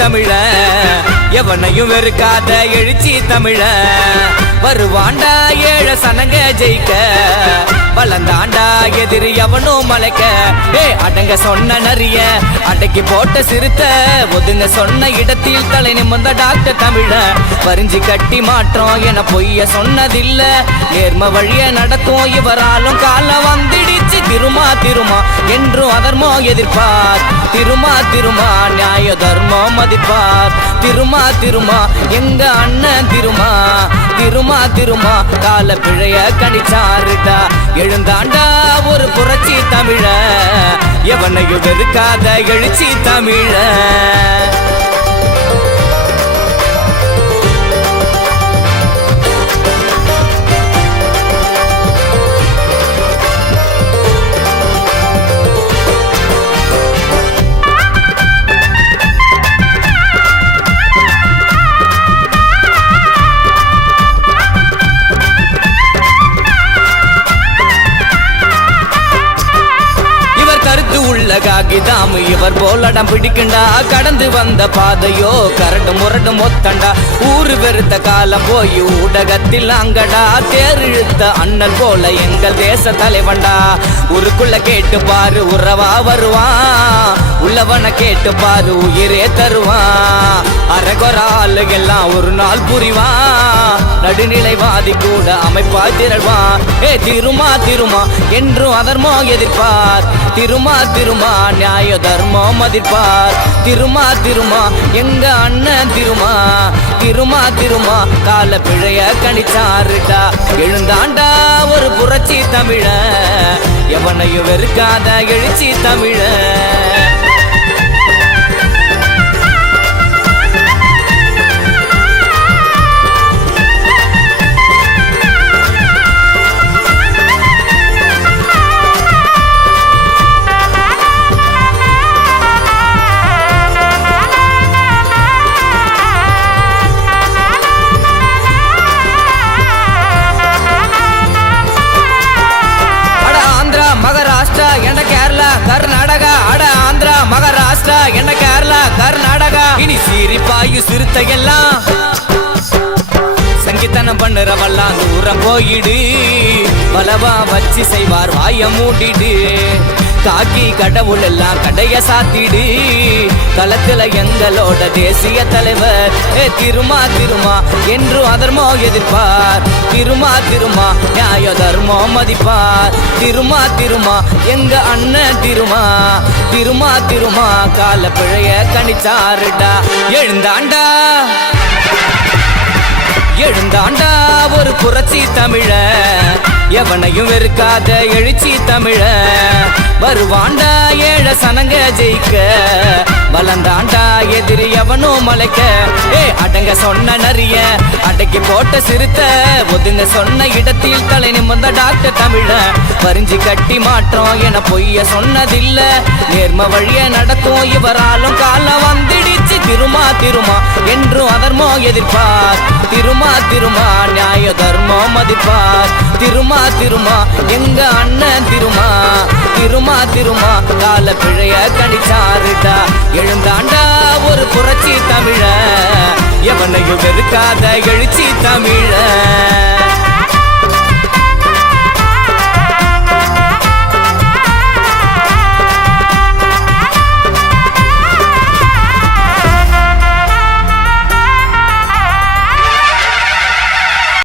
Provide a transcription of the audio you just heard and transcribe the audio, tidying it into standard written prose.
தமிழ எவனையும் வெறுக்காத எழுச்சி தமிழ வருவாண்டா ஏழ சனங்க ஜெயிக்க பலந்தாண்டா எதிரி எவனும் மலைக்க அடங்க சொன்ன நரிய அடக்கி போட்ட சிறுத்த ஒதுங்க சொன்ன இடத்தில் தலை நிமிர்ந்த டாக்டர் தமிழ வரிஞ்சி கட்டி மாற்றம் என பொய்ய சொன்னதில்ல நேர்ம வழிய நடத்தும் இவராலும் காலம் வந்துடிச்சு திருமா திருமா என்றும் அதர்மோ எதிர்ப்பார் திருமா திருமா நியாய தர்மம் மதிப்பார் திருமா திருமா எங்க அண்ணன் திருமா திருமா திருமா கால பிழைய கணிச்சாருடா எழுந்தாண்டா ஒரு புரட்சி தமிழ எவனையும் வெறுக்காத எழுச்சி தமிழ காகிதாம் இவர் போலடம் பிடிக்கண்டா கடந்து வந்த பாதையோ கரடு முரடு மொத்தண்டா ஊரு வெறுத்த காலம் போய் ஊடகத்தில் அங்கடா தேர் இழுத்த அண்ணன் போல எங்கள் தேச தலைவண்டா ஊருக்குள்ள கேட்டு பாரு உறவா வருவான் உள்ளவனை கேட்டு பாரு உயிரே தருவான் அரகொர ஆளுகெல்லாம் ஒரு நாள் புரிவான் நடுநிலைவாதி கூட அமைப்பா திரள்வான் திருமா திருமா என்றும் அதர்மோ எதிர்ப்பார் திருமா திருமா நியாய தர்மம் மதிப்பார் திருமா திருமா எங்க அண்ணன் திருமா திருமா திருமா கால பிழைய கணிச்சாருடா எழுந்தாண்டா ஒரு புரட்சி தமிழ எவனையும் வெறுக்காத எழுச்சி தமிழ கர்நாடகா அட ஆந்திரா மகாராஷ்டிரா என்ன கேரளா கர்நாடகா இனி சீரிப்பாயு சிறுத்தையெல்லாம் சங்கீதனம் பண்ணுறவெல்லாம் தூரம் போயிடு பலவா வச்சு செய்வார் வாய மூடிடு காக்கி கடவுள் எல்லாம் கடைய சாத்திடு களத்துல எங்களோட தேசிய தலைவர் திருமா திருமா என்று அதர்மோ எதிர்ப்பார் திருமா திருமா நியாய தர்மம் மதிப்பார் திருமா திருமா எங்க அண்ணன் திருமா திருமா திருமா கால பிழைய கணிச்சாருடா எழுந்தாண்டா எழுந்தாண்டா ஒரு புரட்சி தமிழ எவனையும் வெறுக்காத எழுச்சி தமிழ வருவாண்டா ஏழ சனங்க ஜெயிக்க வளர்ந்தாண்டா எதிரி எவனும் மலைக்க அடங்க சொன்ன நரிய அடக்கி போட்ட சிறுத்த ஒதுங்க சொன்ன இடத்தில் தலை நிமிர்ந்த டாக்டர் தமிழ வரிஞ்சி கட்டி மாற்றம் என பொய்ய சொன்னதில்ல நேர்ம வழிய நடத்தும் இவராலும் காலம் வந்துடிச்சு திருமா திருமா என்றும் அதர்மோ எதிர்ப்பார் திருமா திருமா நியாய தர்மம் மதிப்பார் திருமா திருமா எங்க அண்ணன் திருமா திருமா திருமா கால பிழைய கணிச்சாருடா எழுந்தாண்டா ஒரு புரட்சி தமிழ எவனையும் வெறுக்காத எழுச்சி தமிழ